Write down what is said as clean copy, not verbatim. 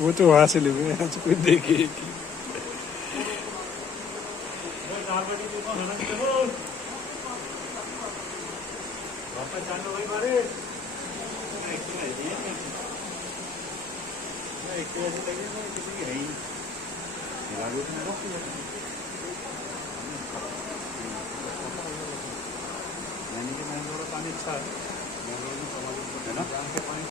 वो तो वहां से ले आज कोई देखे कि पानी अच्छा है ना।